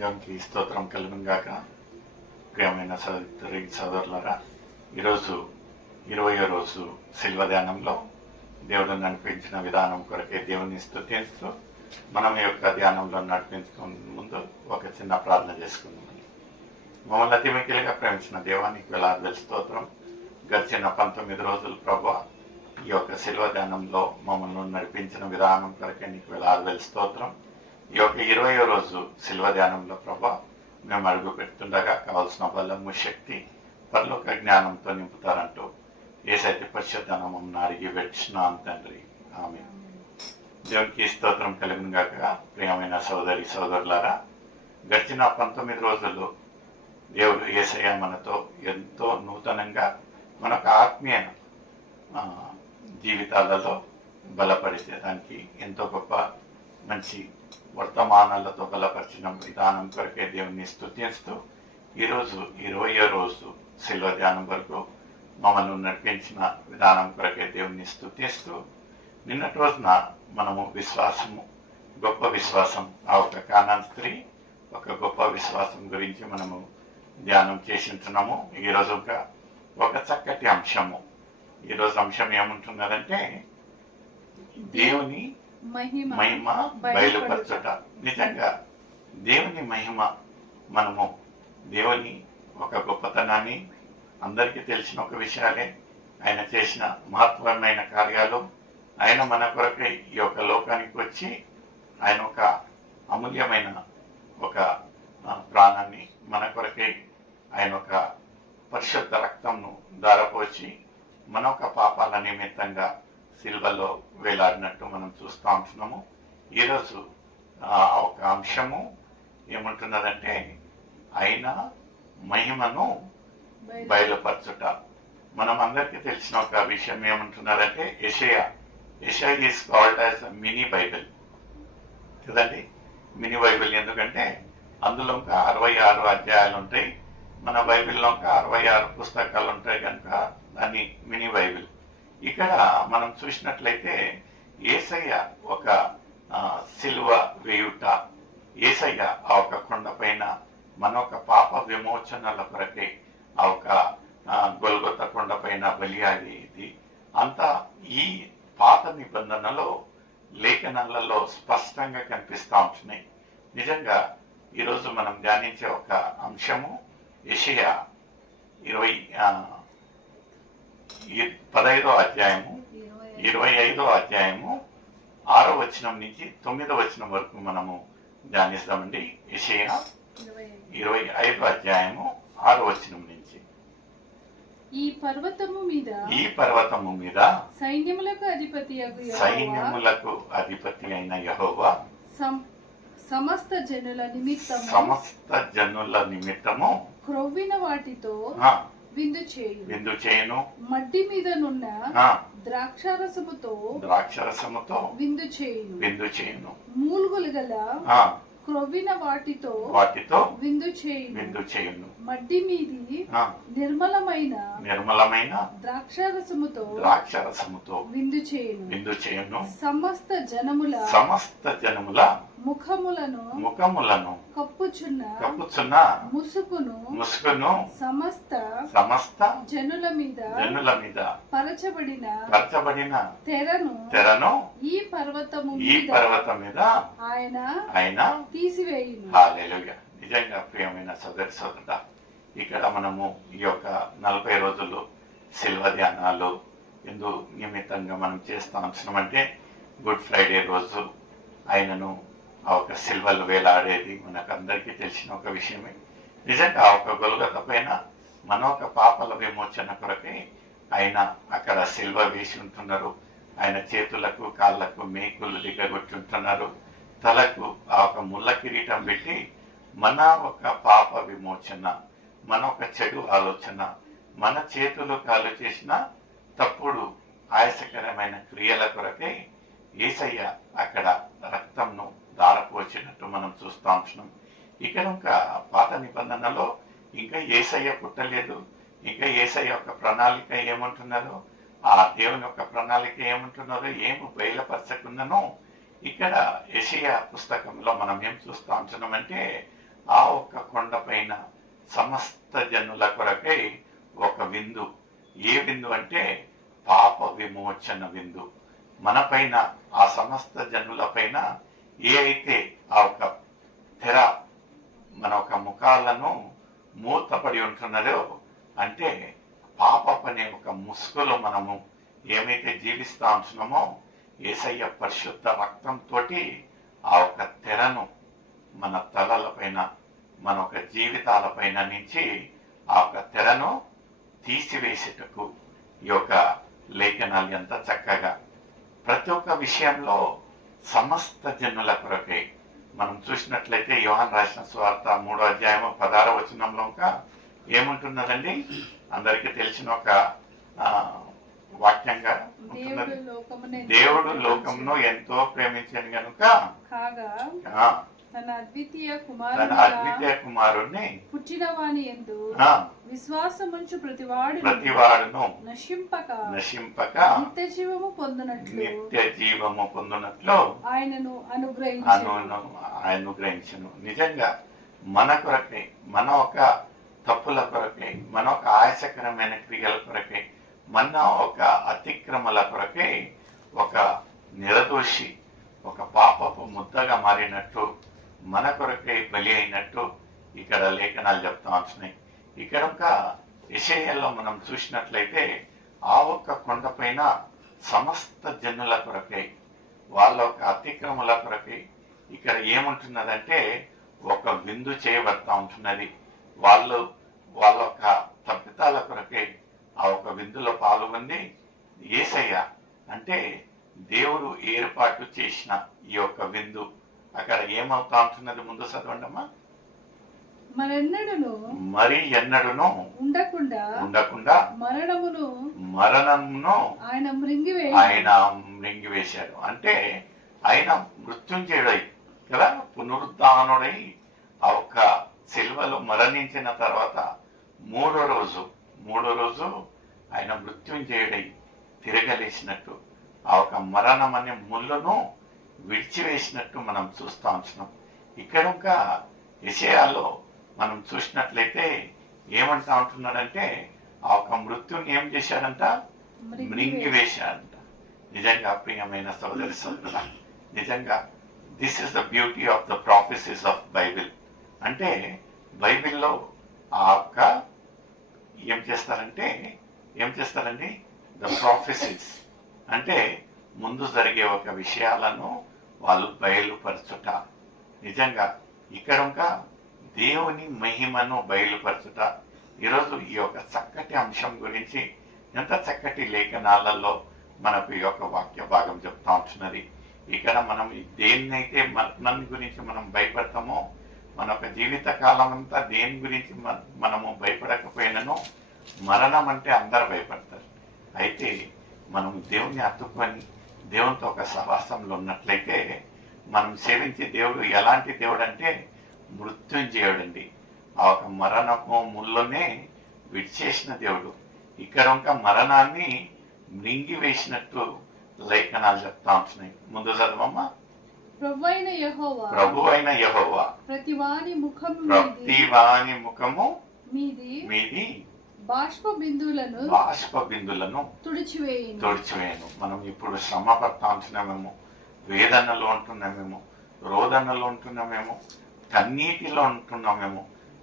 దేవునికి స్తోత్రం కలుగును గాక. ప్రియమైన సోదరి సోదరులారా, ఈరోజు 20వ రోజు శిల్వ ధ్యానంలో దేవుడు నడిపించిన విధానం కొరకే దేవుని స్తుతిస్తూ మనం యొక్క ధ్యానంలో నడిపించుకునే ముందు ఒక చిన్న ప్రార్థన చేసుకుందామని. మమ్మల్ని అతి మిక్కిలిగా ప్రేమించిన దేవానికి వేలాది స్తోత్రం. గడిచిన 19 రోజులు ప్రభువా, ఈ యొక్క శిల్వ ధ్యానంలో మమ్మల్ని నడిపించిన విధానం కొరకే నీకు వేలాది స్తోత్రం. ఈ యొక్క 20వ రోజు శిల్వ ధ్యానంలో ప్రభా మేము అడుగు పెడుతుండగా కావాల్సిన బలము, శక్తి, పరలోక జ్ఞానంతో నింపుతారంటూ ఏసైతే పరిశుద్ధనామమున అడిగి పెట్టినాను తండ్రి, ఆమేన్. దేవునికి స్తోత్రం కలుగును గాక. ప్రియమైన సోదరి సోదరులారా, గడిచిన 19 రోజులు దేవుడు యేసయ్య మనతో ఎంతో నూతనంగా మనకు ఆత్మీయ జీవితాలలో బలపరిచేదానికి ఎంతో గొప్ప మంచి వర్తమానాలతో బలపరిచిన విధానం కొరకే దేవుని స్తుతిస్తూ ఈరోజు 20వ రోజు శిల్వ ధ్యానం వరకు మమ్మల్ని నడిపించిన విధానం కొరకే దేవుని స్తుతిస్తూ నిన్నటి రోజున మనము విశ్వాసము, గొప్ప విశ్వాసం, ఆ ఒక కానాన్ స్త్రీ ఒక గొప్ప విశ్వాసం గురించి మనము ధ్యానం చేసింటున్నాము. ఈరోజు ఒక చక్కటి అంశము. ఈరోజు అంశం ఏముంటున్నదంటే దేవుని మహిమ బయలుపరచుట. నిజంగా దేవుని మహిమ, మనము దేవుని ఒక గొప్పతనాన్ని అందరికీ తెలిసిన ఒక విషయాలే, ఆయన చేసిన మహత్వమైన కార్యాలు, ఆయన మన కొరకై ఈ యొక్క లోకానికి వచ్చి ఆయన ఒక అమూల్యమైన ఒక ప్రాణాన్ని మన కొరకై ఆయన ఒక పరిశుద్ధ రక్తంను ధారపోసి మన ఒక పాపాల నిమిత్తంగా సిల్వలో వేలాడినట్టు మనం చూస్తూ ఉంటున్నాము. ఈరోజు ఒక అంశము ఏమంటున్నదంటే ఆయన మహిమను బయలుపరచుట. మనం అందరికీ తెలిసిన ఒక విషయం ఏమంటున్నారంటే యెషయా is called as mini Bible కదండి. మినీ బైబిల్ ఎందుకంటే అందులో ఇంకా 66 అధ్యాయాలు ఉంటాయి. మన బైబిల్లో ఇంకా 66 పుస్తకాలు ఉంటాయి కనుక దాన్ని మినీ బైబిల్. ఇక్కడ మనం చూసినట్లయితే యేసయ్య ఒక సిలువ వేయుట, యేసయ్య ఆ ఒక కొండ పైన మన ఒక పాప విమోచనల కొరకే ఆ ఒక గొల్గొత కొండ పైన బలియాగేది అంతా ఈ పాత నిబంధనలో లేఖనాలలో స్పష్టంగా కనిపిస్తూ ఉంటున్నాయి. నిజంగా ఈరోజు మనం ధ్యానించే ఒక అంశము యెషయా 15వ అధ్యాయము 25వ అధ్యాయము 6వ వచనం నుంచి 9వ వచనం వరకు మనము ధ్యానిస్తామండి. యెషయా 25వ అధ్యాయము 6వ వచనం నుంచి. ఈ పర్వతము మీద సైన్యములకు అధిపతి అయిన యెహోవా సమస్త జనుల నిమిత్తము క్రొవ్విన వాటితో విందు చేయును. మడ్డి మీద నున్న ద్రాక్షారసముతో విందు చేయును. మూలుగులు గల క్రొవ్విన వాటితో విందు చేయును. మడ్డి మీది నిర్మలమైన ద్రాక్షారసముతో విందు చేయును. సమస్త జనముల ముఖములను కప్పుచున్న ముసుకును సమస్త జనుల మీద పరచబడిన తెరను ఈ పర్వతము మీద ఆయన తీసివేయును. హల్లెలూయా. నిజంగా ప్రియమైన సోదరి సోదరుడా, ఇక్కడ మనము ఈ యొక్క 40 రోజులు శిల్వ ధ్యానాలు ఎందు నిమిత్తంగా మనం చేస్తూ ఉంటున్నామంటే గుడ్ ఫ్రైడే రోజు ఆయనను ఆ ఒక సిల్వలు వేలాడేది మనకు అందరికీ తెలిసిన ఒక విషయమే. నిజంగా ఆ ఒక గొల్గొత పైన మన ఒక పాపల విమోచన కొరకై ఆయన అక్కడ సిల్వ వేసి ఉంటున్నారు. ఆయన చేతులకు కాళ్ళకు మేకులు దిగగొట్టుంటున్నారు. తలకు ఆ ఒక ముళ్ళ కిరీటం పెట్టి మన ఒక పాప విమోచన, మన ఒక చెడు ఆలోచన, మన చేతులు కాలు చేసిన తప్పుడు ఆయాసకరమైన క్రియల కొరకై యేసయ్య అక్కడ రక్తంను ధారపోచినట్టు మనం చూస్తూ ఉంటున్నాం. ఇక్కడ ఇంకా పాత నిబంధనలో ఇంకా యేసయ్య పుట్టలేదు. ఇంకా యేసయ్య యొక్క ప్రణాళిక ఏమంటున్నారో, ఆ దేవుని యొక్క ప్రణాళిక ఏమంటున్నారో ఏమి బయలుపరచకుండానో ఇక్కడ యెషయా పుస్తకంలో మనం ఏం చూస్తూ ఉంటున్నామంటే ఆ ఒక్క కొండ పైన సమస్త జనుల కొరకై ఒక విందు. ఏ విందు అంటే పాప విమోచన విందు. మన పైన, ఆ సమస్త జనుల పైన ఏ అయితే ఆ ఒక తెర మన ఒక ముఖాలను మూతపడి ఉంటున్నదో, అంటే పాపపు అనే ఒక ముసుగులో మనము ఏమైతే జీవిస్తా ఉంటున్నామో, యేసయ్య పరిశుద్ధ రక్తంతో ఆ ఒక తెరను మన తలల పైన, మన ఒక జీవితాల పైన నుంచి ఆ ఒక తెరను తీసివేసేటకు ఈ యొక్క లేఖనాలు ఎంత చక్కగా ప్రతి ఒక్క విషయంలో సమస్త జనుల కొరకై. మనం చూసినట్లయితే యోహాను రాసిన సువార్త 3వ అధ్యాయం 16వ వచనంలో ఏముంటున్నదండి? అందరికీ తెలిసిన ఒక వాక్యంగా ఉంటున్నది. దేవుడు లోకమును ఎంతో ప్రేమించాను గనుక తన అద్వితీయ కుమారుణ్ణి పుట్టిన వాని యందు విశ్వాసముంచు ప్రతివాడును నశింపక నిత్య జీవము పొందునట్లు ఆయనను అనుగ్రహించును. నిజంగా మన కొరకై, మన ఒక తప్పుల కొరకై, మన ఒక ఆయాసకరమైన క్రియల కొరకై, మన ఒక అతిక్రమల కొరకై ఒక నిర్దోషి, ఒక పాపపు ముద్దగా మారినట్టు, మన కొరకై బలి అయినట్టు ఇక్కడ లేఖనాలు చెప్తా ఉంటున్నాయి. ఇక్కడ ఒక యెషయాలో మనం చూసినట్లయితే ఆ ఒక్క కొండపైన సమస్త జనుల కొరకై, వాళ్ళ ఒక అతిక్రమల కొరకై ఇక్కడ ఏముంటున్నదంటే ఒక విందు చేయబడతా ఉంటున్నది. వాళ్ళ ఒక తప్పితాల కొరకై ఆ ఒక విందులో పాల్గొంది యేసయ్య. అంటే దేవుడు ఏర్పాటు చేసిన ఈ యొక్క విందు అక్కడ ఏమవుతా ఉంటున్నది? ముందు చదవండమ్మా. మరి ఎన్నడును ఉండకుండా మరణమును ఆయన మృంగివేశాడు. అంటే ఆయన మృత్యుంజయుడై కదా, పునరుద్ధానుడై ఆ ఒక్క సిల్వలో మరణించిన తర్వాత మూడో రోజు ఆయన మృత్యుంజయుడై తిరగలేసినట్టు, ఆ ఒక మరణం అనే ముళ్ళను విడిచివేసినట్టు మనం చూస్తూ ఉంటున్నాం. ఇక్కడ ఇంకా యెషయాలో మనం చూసినట్లయితే ఏమంటా ఉంటున్నాడంటే ఆ ఒక మృత్యుని ఏం చేశాడంట? మృంగివేశాడంట. నిజంగా ప్రియమైన సోదరి సోదరుల, నిజంగా this is the beauty of the prophecies of Bible. అంటే బైబిల్లో ఆ యొక్క ఏం చేస్తారండి? ద ప్రాఫెసీస్ అంటే ముందు జరిగే ఒక విషయాలను వాళ్ళు బయలుపరచుట. నిజంగా ఇక్కడ ఒక దేవుని మహిమను బయలుపరచుట. ఈరోజు ఈ యొక్క చక్కటి అంశం గురించి ఎంత చక్కటి లేఖనాలలో మనకు ఈ యొక్క వాక్య భాగం చెప్తా ఉంటున్నది. ఇక్కడ మనం దేన్నైతే మరణం గురించి మనం భయపడతామో, మన యొక్క జీవిత కాలం అంతా దేని గురించి మనము భయపడకపోయినను, మరణం అంటే అందరు భయపడతారు. అయితే మనం దేవుని హత్తుకొని దేవునితో ఒక సహవాసంలో ఉన్నట్లయితే మనం సేవించే దేవుడు ఎలాంటి దేవుడు అంటే మృత్యుంజయుడండి. ఆ ఒక మరణము ముళ్ళనే విడిచేసిన దేవుడు. ఇక్కడ ఒక మరణాన్ని మృంగివేసినట్టు లేఖనాలు చెప్తా ఉంటున్నాయి. ముందు చదవమ్మా. ప్రభువైన యెహోవా ప్రతివాని ముఖము మీది బాష్ప బిందులను తుడిచివేయను. మనం ఇప్పుడు శ్రమ పడతా ఉంటున్నామేమో, వేదనలో ఉంటున్నామేమో, రోదనలో ఉంటున్నామేమో, కన్నీటిలో ఉంటున్నామేమో.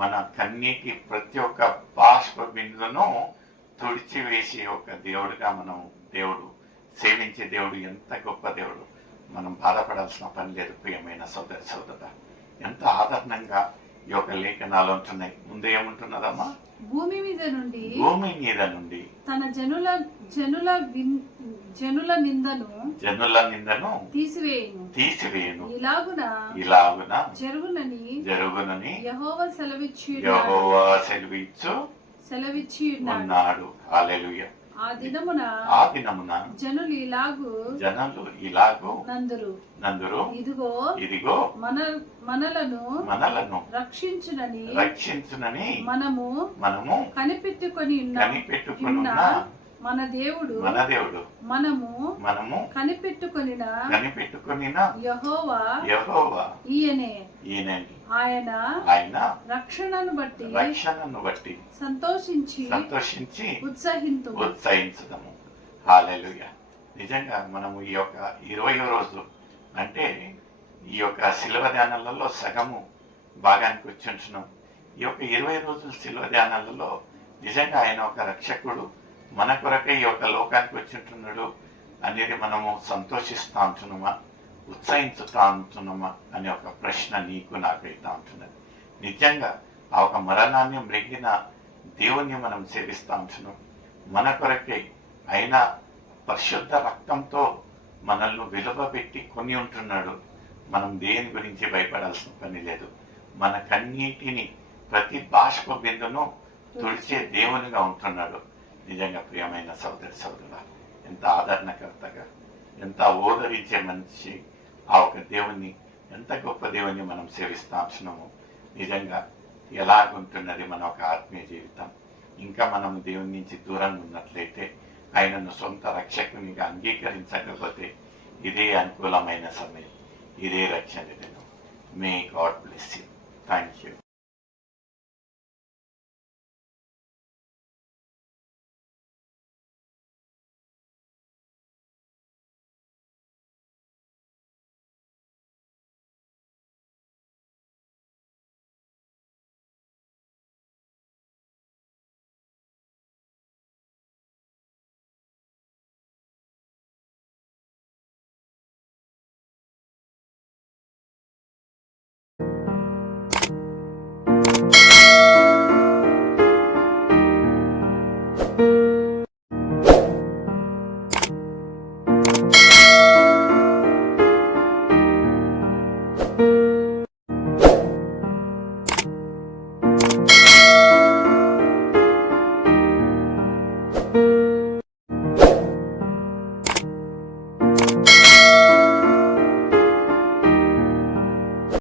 మన కన్నీటి ప్రతి ఒక్క బాష్ప బిందును తుడిచివేసే ఒక దేవుడుగా మనం సేవించే దేవుడు ఎంత గొప్ప దేవుడు. మనం బాధపడాల్సిన పని లేదు ప్రియమైన సోదర. ఎంత ఆదరణంగా ఈ యొక్క లేఖనాలు ఉంటున్నాయి. ముందు ఏముంటున్నదమ్మా? భూమి మీద నుండి తన జనుల నిందను తీసివేయును. ఇలాగున జరుగునని యెహోవా సెలవిచ్చు ఉన్నాడు. హల్లెలూయా. ఆ దినమున జనులు ఇలాగు నందురు ఇదిగో మనలను రక్షించునని మనము కనిపెట్టుకొని ఉన్న మన దేవుడు మన దేవుడు మనము కనిపెట్టుకొనిన యెహోవా ఈయనండి. ఆయన రక్షణను బట్టి సంతోషించి ఉత్సహించుదాము. హల్లెలూయా. నిజంగా మనము ఈ యొక్క 20వ రోజు అంటే ఈ యొక్క శిలువ ధ్యానాలలో సగము భాగానికి వచ్చుంటున్నాం. ఈ యొక్క 20 రోజుల శిలువ ధ్యానాలలో నిజంగా ఆయన ఒక రక్షకుడు, మన కొరకే ఈ యొక్క లోకానికి వచ్చింటున్నాడు అనేది మనము సంతోషిస్తూ ఉంటున్నామా, ఉత్సహించుతా ఉంటున్నామా అనే ఒక ప్రశ్న నీకు నాకైతా ఉంటున్నది. నిజంగా ఆ ఒక మరణాన్ని మృంగిన దేవుణ్ణి మనం సేవిస్తూ ఉంటున్నాం. మన కొరకే ఆయన పరిశుద్ధ రక్తంతో మనల్ని విలువ పెట్టి కొని ఉంటున్నాడు. మనం దేని గురించి భయపడాల్సిన పని లేదు. మన కన్నీటిని ప్రతి బాష్ప బిందును తుడిచే దేవునిగా ఉంటున్నాడు. నిజంగా ప్రియమైన సోదరుడా, ఎంత ఆదరణకర్తగా, ఎంత ఓదరించే మనిషి ఆ ఒక దేవుణ్ణి, ఎంత గొప్ప దేవుణ్ణి మనం సేవిస్తాము. నిజంగా ఎలాగుంటున్నది మన ఒక ఆత్మీయ జీవితం. ఇంకా మనం దేవుని నుంచి దూరంగా ఉన్నట్లయితే, ఆయనను సొంత రక్షకునిగా అంగీకరించకపోతే ఇదే అనుకూలమైన సమయం, ఇదే రక్షణ దినం. May God bless you. Thank you.